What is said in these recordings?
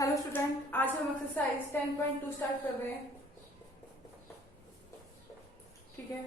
Hello student, आज हम exercise 10.2 start कर रहे हैं। ठीक है।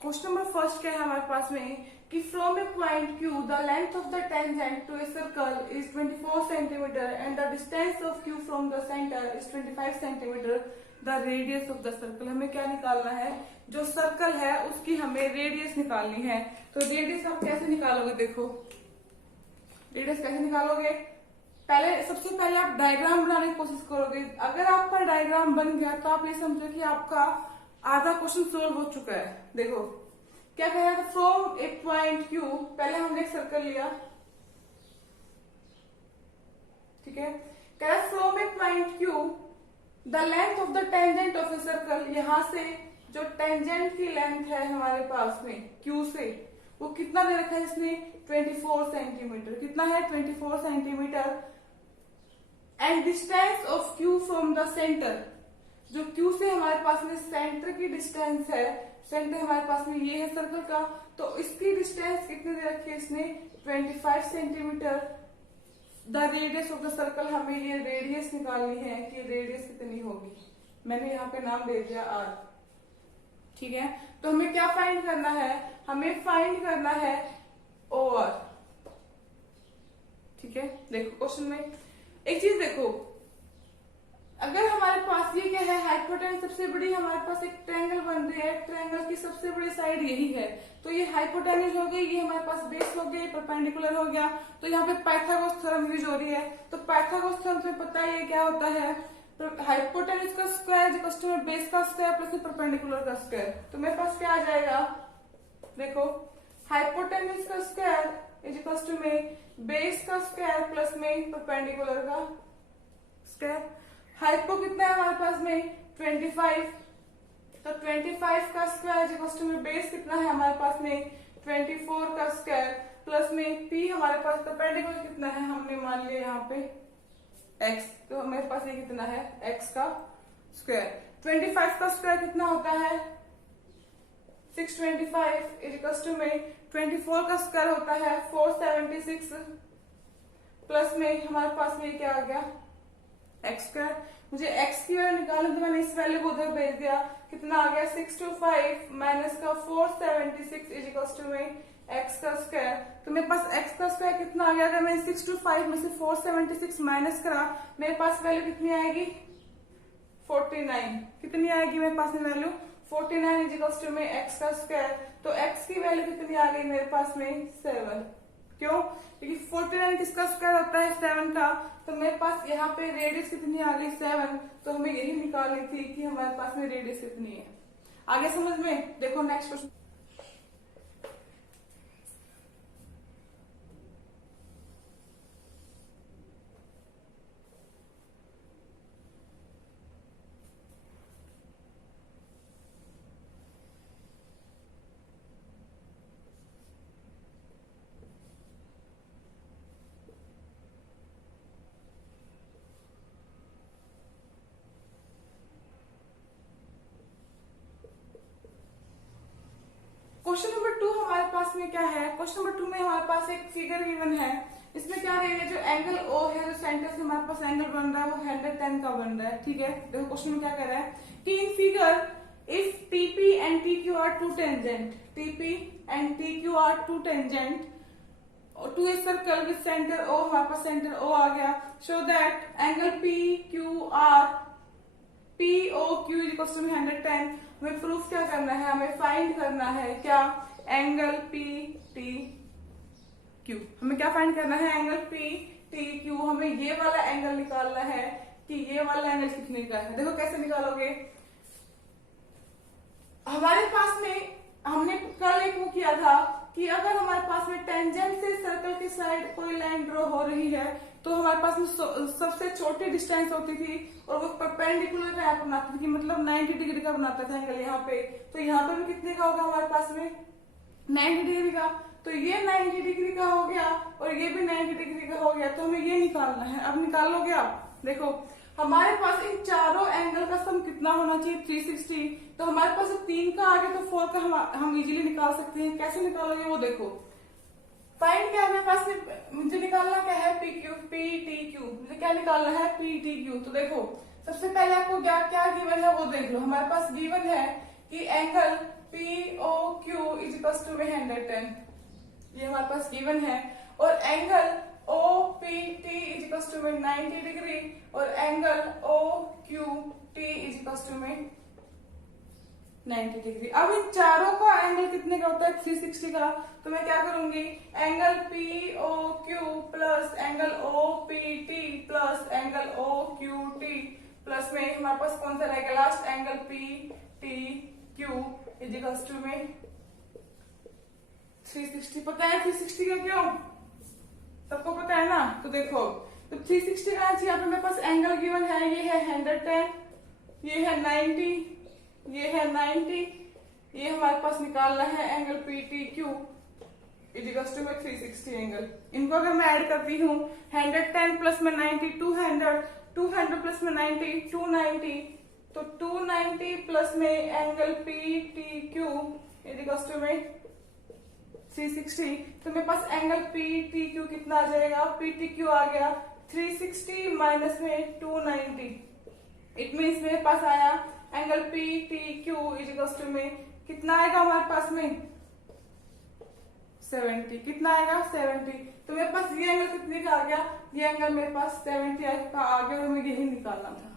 क्वेश्चन नंबर फर्स्ट क्या है हमारे पास में कि from a point Q the length of the tangent to a circle is 24 centimetre and the distance of Q from the centre is 25 centimetre. The radius of the circle, हमें क्या निकालना है? जो सर्कल है उसकी हमें रेडियस निकालनी है। तो रेडियस आप कैसे निकालोगे? देखो रेडियस कैसे निकालोगे? सबसे पहले आप डायग्राम बनाने की कोशिश करोगे। अगर आपका डायग्राम बन गया तो आप ये समझो कि आपका आधा क्वेश्चन सोल्व हो चुका है। देखो क्या कह रहा था, फ्रॉम ए पॉइंट क्यू, पहले हमने एक सर्कल लिया, ठीक है। कह रहा है from a point Q the length of the tangent of a circle, यहां से जो टेंजेंट की लेंथ है हमारे पास में क्यू से, वो कितना दे रखा है इसने? 24 सेंटीमीटर। कितना है? 24 centimetre. And distance of Q from the centre, जो क्यू से हमारे पास में सेंटर की डिस्टेंस है, सेंटर हमारे पास में ये है सर्कल का, तो इसकी डिस्टेंस कितनी दे रखी है इसने? 25 centimetre. The radius of the circle, हमें ये रेडियस निकालनी है कि रेडियस कितनी होगी। मैंने यहाँ पे नाम दे दिया आर, ठीक है। तो हमें क्या फाइंड करना है? हमें फाइंड करना है ओआर, ठीक है। देखो क्वेश्चन में एक चीज देखो, अगर हमारे पास ये क्या है, हाइपोटेनस सबसे बड़ी, हमारे पास एक ट्रायंगल बन रही है, ट्रायंगल की सबसे बड़ी साइड यही है, तो ये हाइपोटेनस हो गई, ये हमारे पास बेस हो गई, परपेंडिकुलर हो गया। तो यहाँ पे पाइथागोरस थ्योरम यूज हो रही है। तो पाइथागोरस थ्योरम से पता है ये क्या होता है, हाइपोटेनस का स्क्वायर जो बेस का स्क्वायर प्लस परपेंडिकुलर का स्क्वायर। तो मेरे पास क्या आ जाएगा? देखो हाइपोटेनस का स्क्वायर इज इक्वल टू में बेस का स्क्वायर प्लस में परपेंडिकुलर का स्क्वायर। हाइपो कितना है हमारे पास में? 25। तो 25 का स्क्वायर इज इक्वल टू में बेस कितना है हमारे पास में? 24 का स्क्वायर प्लस में पी हमारे पास परपेंडिकुलर कितना है, हमने मान लिया यहाँ पे x, तो हमारे पास ये कितना है? x का स्क्वायर। 25 का स्क्वायर कितना होता है? 625 इज इक्वल टू में 24 का स्क्वायर होता है 476 प्लस में हमारे पास में क्या आ गया? x square. मुझे x की वैल्यू निकालना, तो मैंने इस वैल्यू को उधर भेज दिया। कितना आ गया? 625 माइनस का 476 इज इक्वल टू में x का स्क्वायर। तो मेरे पास x का स्क्वायर कितना आ गया? अगर मैं 625 में से 476 माइनस करा, मेरे पास वैल्यू कितनी आएगी? 49। कितनी आएगी मेरे पास में वैल्यू? 49 इज इक्वल टू में x का स्क्वायर। तो x की वैल्यू कितनी आ गई मेरे पास में? 7। क्यों? क्योंकि 49 किसका स्क्वायर होता है? 7 का। तो मेरे पास यहाँ पे रेडियस कितनी आ गई? 7। तो हमें यही निकालनी थी कि हमारे पास में रेडियस कितनी है। आगे समझ में? देखो नेक्स्ट क्वेश्चन। क्वेश्चन नंबर 2 हमारे पास में क्या है? क्वेश्चन नंबर 2 में हमारे पास एक फिगर गिवन है। इसमें क्या रहेगा, जो एंगल O है, जो सेंटर से हमारे पास एंगल बन रहा है, वो 110 का बन रहा है, ठीक है। देखो क्वेश्चन में क्या कह रहा है कि in figure if TP and TQ are two tangent, TP and TQ are two tangent to a circle with centre O, हमारे पास सेंटर O आ गया। Show that angle POQ is equal to 110। हमें प्रूफ क्या करना है? हमें find करना है क्या? Angle PTQ। हमें क्या फाइंड करना है? Angle PTQ। हमें ये वाला एंगल निकालना है कि ये वाला एंगल कितने का है। देखो कैसे निकालोगे। हमारे पास में हमने कल एक वो किया था कि अगर हमारे पास में टेंजेंट से सर्कल की साइड कोई लाइन ड्रॉ हो रही है, तो हमारे पास में सबसे छोटी डिस्टेंस होती थी और वो परपेंडिकुलर का बनाती थी, मतलब 90 डिग्री का बनाता था एंगल यहाँ पे। तो यहाँ पे भी कितने का होगा हमारे पास में? 90 डिग्री का। तो ये 90 डिग्री का हो गया और ये भी 90 डिग्री का हो गया। तो हमें ये निकालना है। अब निकाल लोगे आप? देखो हमारे पास इन चारों एंगल का सम कितना होना चाहिए? 360। तो हमारे पास 3 का आ गया, तो 4 का हम इजीली निकाल सकते हैं। कैसे निकालोगे वो देखो। फाइंड क्या है मेरे पास में, मुझे निकालना क्या है, P Q, P T Q, मुझे क्या निकालना है, पी टी क्यू। तो देखो सबसे पहले आपको क्या क्या गिवन है वो देख लो। हमारे पास गिवन है कि angle P O Q is equal to में 110, ये हमारे पास गिवन है। और angle O P T is equal to में 90 डिग्री और angle O Q T is equal to में 90 डिग्री। अब इन चारों का एंगल कितने का होता है, 360 का। तो मैं क्या करूंगी, angle P O Q plus angle O P T plus angle O Q T plus में हमारे पास कौन सा रहेगा last, angle P T Q is equal to में 360। पता है 360 का क्यों, सबको पता है ना। तो देखो तो 360 का यहाँ पे मेरे पास एंगल गिवन है, ये है 110, ये है 90, ये है 90, ये हमारे पास निकालना है angle P T Q is equal to में 360 एंगल। इनको अगर मैं ऐड करती हूँ 110 प्लस में 90 200, 200 प्लस में 90 290, तो 290 प्लस में angle P T Q is equal to में 360। तो मेरे पास एंगल पी टी क्यू कितना आ जाएगा, पी टी क्यू आ गया 360 माइनस में 290, इट मीन्स मेरे पास आया angle P T Q is equal to में कितना आएगा हमारे पास में 70, कितना आएगा 70। तो मेरे पास ये एंगल कितने का आ गया, ये एंगल मेरे पास 70 का आ गया और हमें यही निकालना था।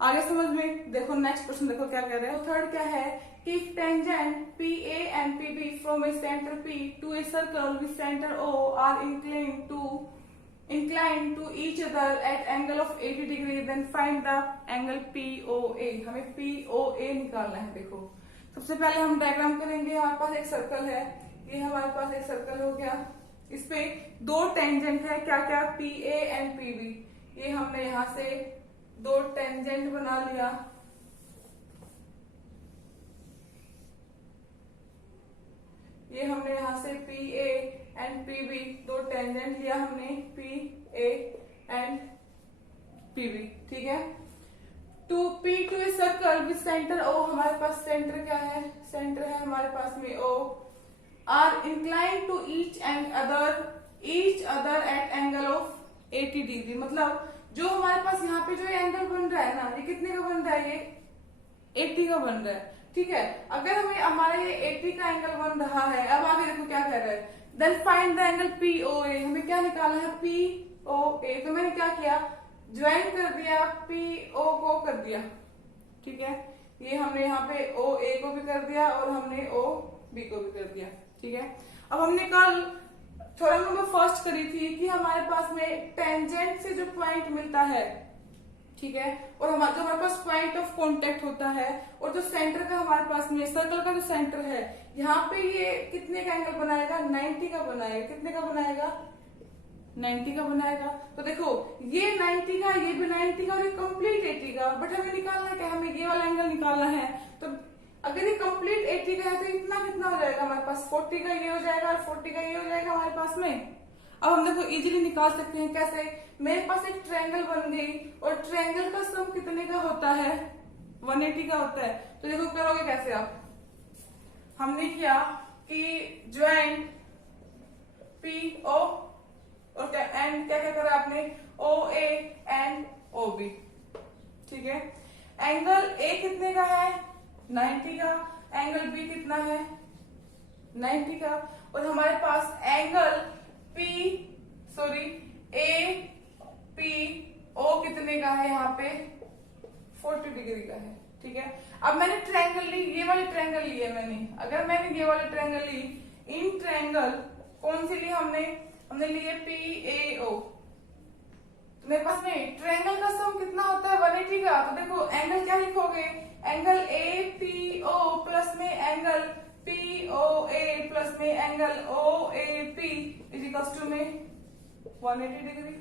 आगे समझ में देखो, नेक्स्ट क्वेश्चन देखो क्या कह रहे हैं। थर्ड क्या है कि tangent P A and P B from a centre P to a circle with centre O are inclined to each other at angle of 80 degree, then find the angle POA। हमें POA निकालना है। देखो सबसे पहले हम diagram करेंगे। हमारे पास एक सर्कल है, ये हमारे पास एक सर्कल हो गया, इस पे दो टेंजेंट है, क्या क्या, PA एंड PB। ये हमने यहाँ से दो टेंजेंट बना लिया, ये हमने यहाँ से PA एंड PB दो टेंजेंट लिया हमने, PA एंड PB, ठीक है। To P to a circle with centre O, हमारे पास सेंटर क्या है, सेंटर है हमारे पास में O, are incline to each other at angle of 80 degree. मतलब जो हमारे पास यहाँ पे जो एंगल बन रहा है ना, ये कितने का बन रहा है, ये 80 का बन रहा है, ठीक है। अगर हमें हमारा ये 80 का एंगल बन रहा है, अब आगे देखो क्या कर रहा है, then find the angle POA। हमें क्या निकालना है, POA। तो मैंने क्या किया, ज्वाइन कर दिया, PO को कर दिया, ठीक है। ये हमने यहाँ पे OA को भी कर दिया और हमने OB को भी कर दिया, ठीक है। अब हमने कल थोड़ा नंबर फर्स्ट करी थी कि हमारे पास में टेंजेंट से जो पॉइंट मिलता है, ठीक है, और जो हमारे पास पॉइंट ऑफ कांटेक्ट होता है और जो सेंटर का हमारे पास में सर्कल का जो सेंटर है, यहाँ पे ये कितने का एंगल बनाएगा, 90 का बनाएगा। कितने का बनाएगा, 90 का बनाएगा। तो देखो ये 90 का, ये भी 90 का और ये कंप्लीट 80 का। बट हमें निकालना क्या, हमें ये वाला एंगल निकालना है। तो अगर ये कंप्लीट 80 का है तो इतना कितना हो जाएगा हमारे पास, 40 का ये हो जाएगा और 40 का ये हो जाएगा हमारे पास में। अब हम देखो इजीली निकाल सकते हैं, कैसे, मेरे पास एक ट्रायंगल बन गई और ट्रायंगल का सम कितने का होता है, 180 का होता है। तो देखो करोगे कैसे आप, हमने किया कि ज्वाइंट PO और क्या एंड क्या क्या करा आपने, OA एंड OB, ठीक है। एंगल A कितने का है, 90 का, एंगल B कितना है, 90 का, और हमारे पास एंगल APO कितने का है, यहाँ पे 40 डिग्री का है, ठीक है। अब मैंने ट्रायंगल ली, ये वाली ट्रायंगल ली है मैंने। अगर मैंने ये वाली ट्रायंगल ली, इन ट्रायंगल कौन सी ली हमने ली है PAO। तो मेरे पास में ट्रायंगल का सम कितना होता है, 180 का। तो देखो एंगल क्या लिखोगे, एंगल APO प्लस में एंगल POA प्लस में angle OAP is equal to में 180 डिग्री।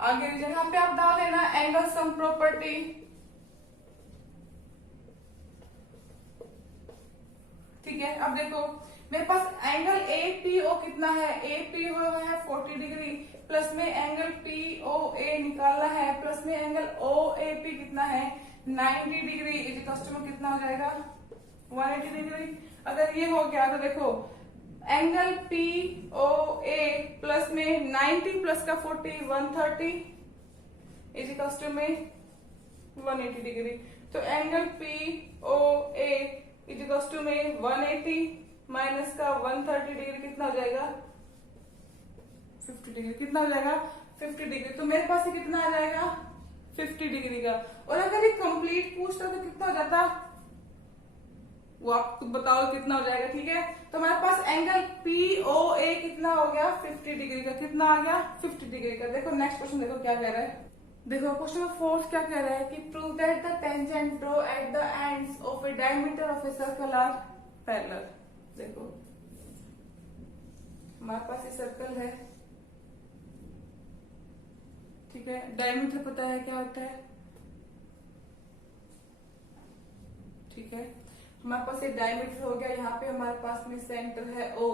आगे जगह पे आप डाल देना एंगल सम प्रॉपर्टी, ठीक है। अब देखो मेरे पास एंगल APO कितना है, APO है 40 डिग्री प्लस में एंगल POA निकालना है प्लस में एंगल OAP कितना है 90 डिग्री इज इक्वल टू कितना हो जाएगा 180 डिग्री। अगर ये हो गया तो देखो एंगल पी ओ ए प्लस में 90 प्लस का 40 130 इज इक्वल्स टू में 180 डिग्री। तो angle P O A is equals to में 180 माइनस का 130 डिग्री कितना हो जाएगा 50 डिग्री। कितना हो जाएगा 50 डिग्री। तो मेरे पास ये कितना आ जाएगा 50 डिग्री का। और अगर ये कंप्लीट पूछता तो कितना हो जाता वो आप खुद बताओ कितना हो जाएगा। ठीक है, तो हमारे पास एंगल पी ओ ए कितना हो गया 50 डिग्री का। कितना आ गया 50 डिग्री का। देखो नेक्स्ट क्वेश्चन देखो क्या कह रहा है। देखो क्वेश्चन नंबर 4 क्या कह रहा है कि prove that the tangent draw at the ends of a diameter of a circle are parallel. देखो हमारे पास ये सर्कल है, ठीक है, डायमीटर पता है क्या होता है, ठीक है, हमारे पास ये डायमीटर हो गया। यहाँ पे हमारे पास में सेंटर है ओ।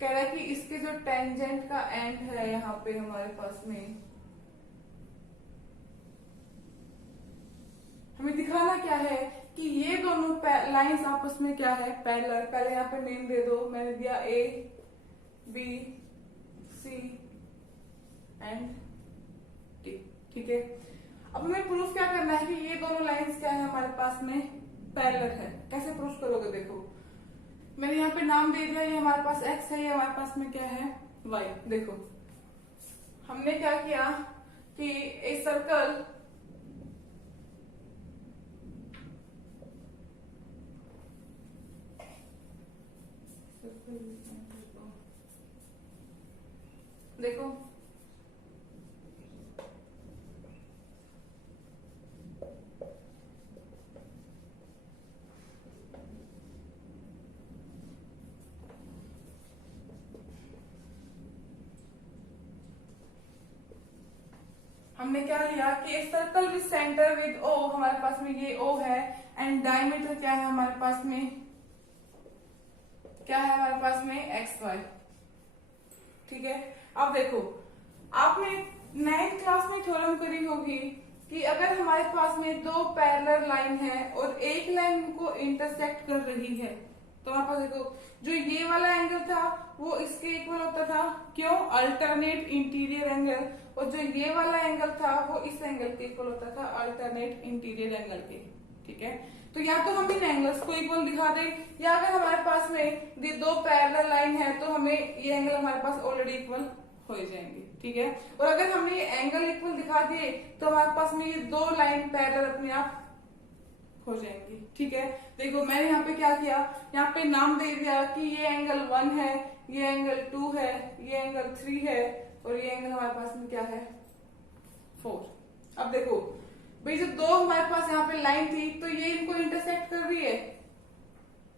कह रहा है कि इसके जो टेंजेंट का एंड है यहाँ पे हमारे पास में हमें दिखाना क्या है कि ये दोनों लाइंस आपस में क्या है पैरेलल। पहले यहाँ पे नेम दे दो, मैंने दिया A B C and T. ठीक है, अब हमें प्रूफ क्या करना है कि ये दोनों लाइंस क्या है हमारे पास में पैरेलल है। कैसे प्रूफ करोगे। देखो मैंने यहाँ पे नाम दे दिया, ये हमारे पास एक्स है, ये हमारे पास में क्या है वाई। देखो हमने क्या किया कि एक सर्कल देखो हमने क्या लिया कि एक circle with centre with O, हमारे पास में ये ओ है एंड डायमीटर क्या है हमारे पास में, क्या है हमारे पास में एक्स वाई। ठीक है, अब देखो आपने 9th क्लास में थ्योरम करी होगी कि अगर हमारे पास में दो पैरेलल लाइन है और एक लाइन को इंटरसेक्ट कर रही है तो हमारे पास देखो जो ये वाला एंगल था वो इसके इक्वल होता था। क्यों, अल्टरनेट इंटीरियर एंगल। और जो ये वाला एंगल था वो इस एंगल के इक्वल होता था, अल्टरनेट इंटीरियर एंगल के। ठीक है, तो या तो हम इन एंगल्स को इक्वल दिखा दें या अगर हमारे पास में दो पैरेलल लाइन है तो हमें ये एंगल हमारे पास ऑलरेडी इक्वल हो जाएंगे। ठीक है, और अगर हमने ये एंगल इक्वल दिखा दिए तो हमारे पास में ये दो लाइन पैरेलल अपने आप हो जाएंगी। ठीक है, देखो मैंने यहाँ पे क्या किया, यहाँ पे नाम दे दिया कि ये एंगल 1 है, ये एंगल 2 है, ये एंगल 3 है और ये एंगल हमारे पास में क्या है 4। अब देखो भाई जो दो हमारे पास यहाँ पे लाइन थी तो ये इनको इंटरसेक्ट कर रही है,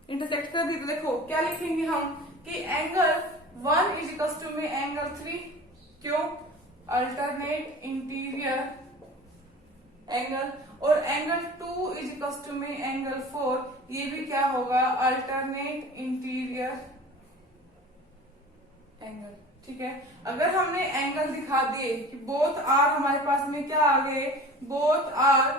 इंटरसेक्ट कर दी। तो देखो क्या लिखेंगे हम कि एंगल 1 इज इक्वल टू में एंगल 3। क्यों, अल्टरनेट इंटीरियर एंगल। और एंगल 2 इज इक्वल टू में एंगल 4, ये भी क्या होगा अल्टरनेट इंटीरियर एंगल। ठीक है, अगर हमने एंगल दिखा दिए कि बोथ आर हमारे पास में क्या आ गए, both are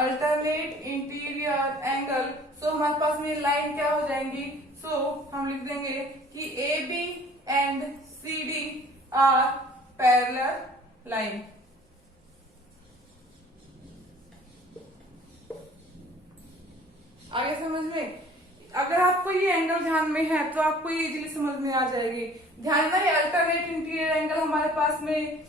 alternate interior angle, so हमारे पास में लाइन क्या हो जाएंगी, सो हम लिख देंगे कि A B and C D are parallel line. आगे समझ में, अगर आपको ये एंगल ध्यान में है तो आपको ये इजीली समझ में आ जाएगी। ध्यान ना, ये अल्टरनेट इंटीरियर एंगल हमारे पास में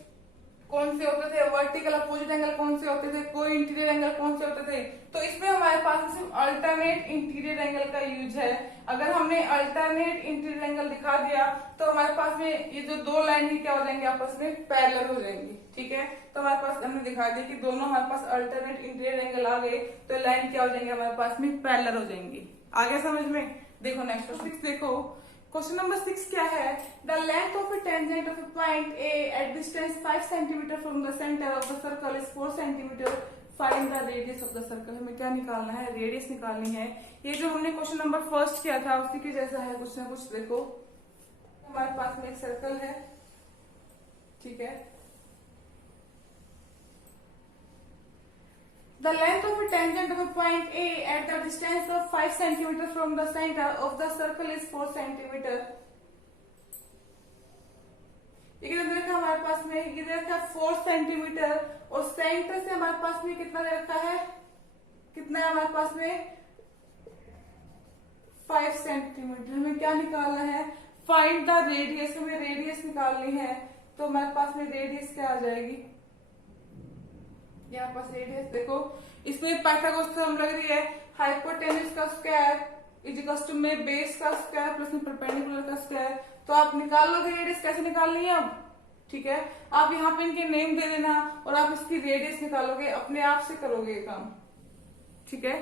कौन से होते थे, वर्टिकल अपोजिट एंगल कौन से होते थे, कोई इंटीरियर एंगल कौन से होते थे। तो इसमें हमारे पास सिर्फ अल्टरनेट इंटीरियर एंगल का यूज है। अगर हमने अल्टरनेट इंटीरियर एंगल दिखा दिया तो हमारे पास में ये जो दो लाइन ही क्या हो जाएंगे आपस में पैरेलल हो जाएंगी। ठीक है, तो हमारे पास हमने दिखा दिया कि दोनों हमारे पास अल्टरनेट इंटीरियर एंगल आ गए तो लाइन क्या हो जाएंगे हमारे पास में पैरेलल हो जाएंगी। आगे समझ में, देखो नेक्स्ट क्वेश्चन देखो। क्वेश्चन नंबर 6 क्या है, the length of A tangent of A point A at distance 5 centimetre from the centre of the circle is 4 centimetre, find the radius of the circle. हमें क्या निकालना है, रेडियस निकालनी है। ये जो हमने क्वेश्चन नंबर 1 किया था उसी के जैसा है कुछ ना कुछ। देखो हमारे पास में एक सर्कल है, ठीक है, the length of a tangent of a point A at the distance of 5 cm from the center of the circle is 4 cm. में ये दे रखा है 4 सेंटीमीटर, और सेंटर से हमारे पास में कितना दे रखा है, कितना है हमारे पास में 5 सेंटीमीटर। हमें क्या निकालना है, फाइंड द रेडियस, हमें रेडियस निकालनी है। तो हमारे पास में रेडियस क्या आ जाएगी, यहाँ पास रेडियस देखो, इसमें पाइथागोरस थ्योरम लग रही है, हाइपोटेन्यूज का स्क्वायर इजिकल्स टू में बेस का स्क्वायर प्लस में परपेंडिकुलर का स्क्वायर। तो आप निकाल लोगे रेडियस, कैसे निकालनी है अब, ठीक है, आप यहाँ पे इनके नेम दे देना और आप इसकी रेडियस निकालोगे, अपने आप से करोगे ये काम, ठीक है।